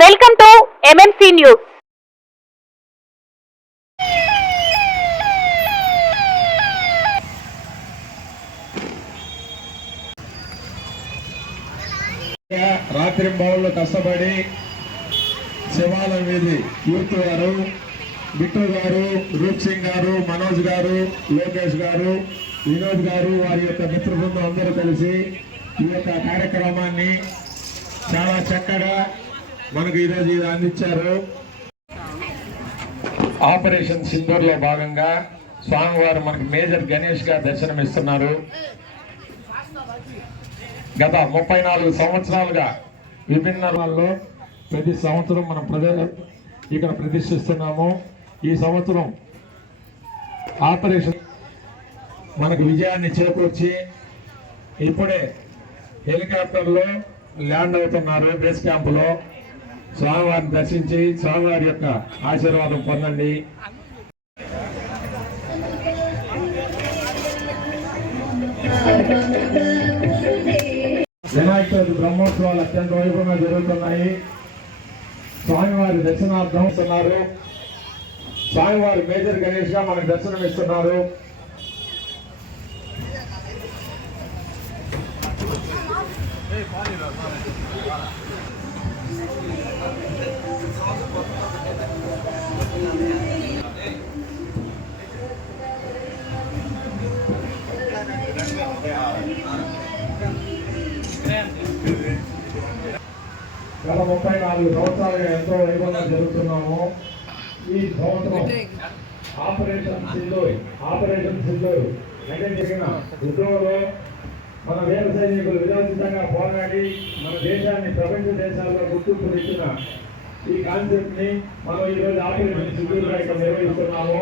Welcome to MMC news. రాత్రి బౌళ్ళు కష్టపడి శివాలయం వీధి యూత్ గారు, బిట్టు గారు, రూప్ సింగ్ గారు, మనోజ్ గారు, లోకేష్ గారు, వినోద్ గారు, వారి యొక్క మిత్ర బృందం అందరూ కలిసి ఈ యొక్క కార్యక్రమాన్ని చాలా చక్కగా మనకు ఈరోజు ఇది అందించారు. ఆపరేషన్ సింధూర్ లో భాగంగా స్వామివారు మనకి మేజర్ గణేష్ గా దర్శనమిస్తున్నారు. గత 34 సంవత్సరాలుగా విభిన్న వాళ్ళలో ప్రతి సంవత్సరం మనం ఇక్కడ ప్రతిష్ఠిస్తున్నాము. ఈ సంవత్సరం ఆపరేషన్ మనకు విజయాన్ని చేకూర్చి ఇప్పుడే హెలికాప్టర్లో ల్యాండ్ అవుతున్నారు. బేస్ క్యాంపులో స్వామివారిని దర్శించి స్వామివారి యొక్క ఆశీర్వాదం పొందండి. వినాయక చవితి బ్రహ్మోత్సవాలు అత్యంత వైభవంగా జరుగుతున్నాయి. స్వామివారి దర్శనార్థం ఇస్తున్నారు. స్వామివారి మేజర్ గణేష్ గా మనకు దర్శనం ఇస్తున్నారు. గత 34 సంవత్సరాలుగా ఎంతో వైభవంగా జరుగుతున్నాము. ఈ సంవత్సరం ఆపరేషన్ సింధూర్ అంటే జరిగిన యుద్ధంలో మన వీర సైనికులు విజయవంతంగా పోరాడి మన దేశాన్ని ప్రపంచ దేశాల్లో గుర్తింపు ఇచ్చిన ఈ కాన్సెప్ట్ ని మనం ఈరోజు ఆపరేషన్ సింధూర్ గా ఇక్కడ నిర్వహిస్తున్నాము.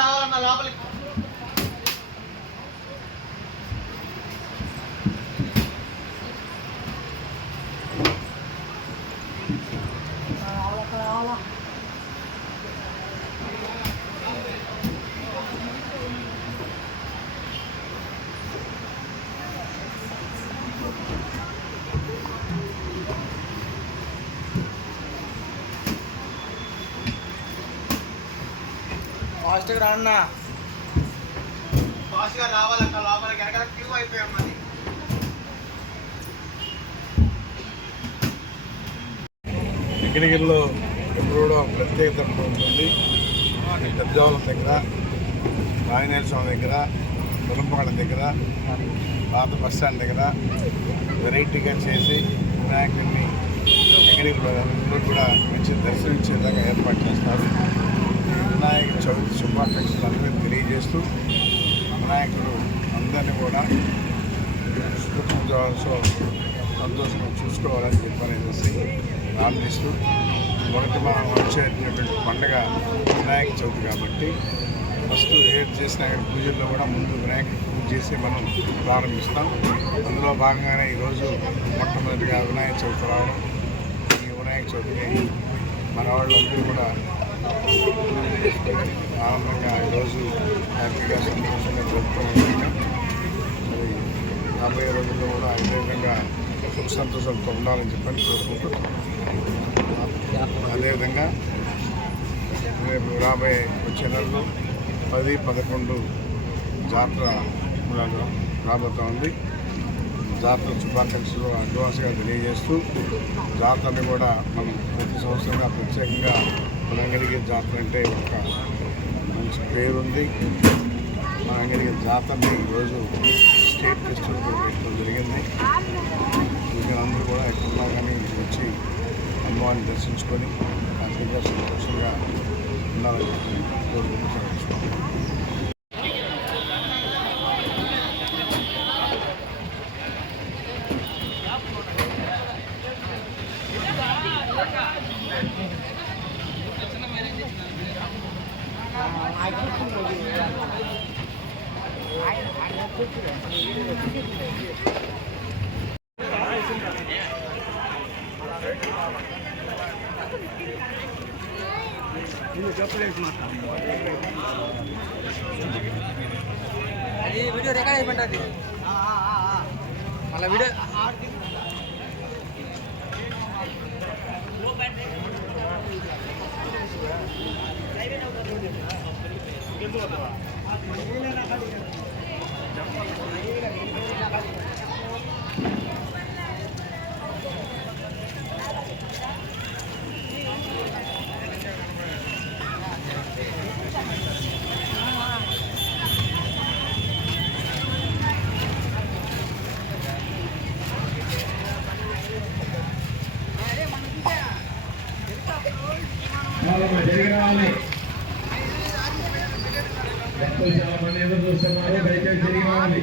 రావాలన్నా లోపలికి ఫాస్ట్గా రాన్నా, ఫాస్ట్గా రావాలంట లోపలికి. ఎక్కడ క్యూ అయిపోయాం మరి. వెంకటగిరిలో ఎప్పుడో ప్రత్యేకత ఉంటుంది. పెద్దవాళ్ళ దగ్గర, ఆంజనేయ స్వామి దగ్గర, ములంపాడ దగ్గర, పాత బస్టాండ్ దగ్గర వెరైటీగా చేసి వినాయకుడిని వెంకటగిరిలో కూడా మంచి దర్శనించే విధంగా ఏర్పాటు చేస్తారు. వినాయక చవితి శుభాకాంక్షలు అందరూ తెలియజేస్తూ వినాయకుడు అందరినీ కూడా సంతోషంగా చూసుకోవాలని చెప్పనేసి ప్రార్థిస్తూ మొదటి మనం వచ్చేటటువంటి పండుగ వినాయక చవితి కాబట్టి ఫస్ట్ ఏది చేసినా కానీ పూజల్లో కూడా ముందు వినాయకుడికి పూజ చేసి మనం ప్రారంభిస్తాం. అందులో భాగంగానే ఈరోజు మొట్టమొదటిగా వినాయక చవితి రావడం, ఈ వినాయక చవితిని మన వాళ్ళందరూ కూడా ఆనందంగా ఈరోజు హ్యాపీగా సంతోషంగా జరుపుకోవడం. మరి రాబోయే రోజుల్లో కూడా అదే విధంగా సుఖ సంతోషాలతో ఉండాలని చెప్పని కోరుకుంటూ, అదేవిధంగా రేపు రాబోయే వచ్చే నెలలో 10, 11 జాతర రాబోతూ ఉంది. జాతర శుభాకాంక్షలు అడ్వాన్స్గా తెలియజేస్తూ జాతరని కూడా మనం ప్రతి సంవత్సరంగా ప్రత్యేకంగా వెంకటగిరి జాతర అంటే ఒక మంచి పేరుంది. మా వెంకటగిరి జాతరని ఈరోజు స్టేట్ ఫెస్టివల్ కూడా పెట్టడం జరిగింది. అందరూ కూడా ఎక్కడున్నా కానీ వచ్చి అమ్మవారిని దర్శించుకొని హ్యాపీగా సంతోషంగా ఉండాలని కోరుకుంటున్నాను. అది వీడియో రికార్డ్ అయిపోయింది మళ్ళీ వీడియో చాలా జరిగి రావాలి. భక్తులు చాలా మంది ఎదురు చూస్తున్నారు. దయచేసి జరిగి రావాలి.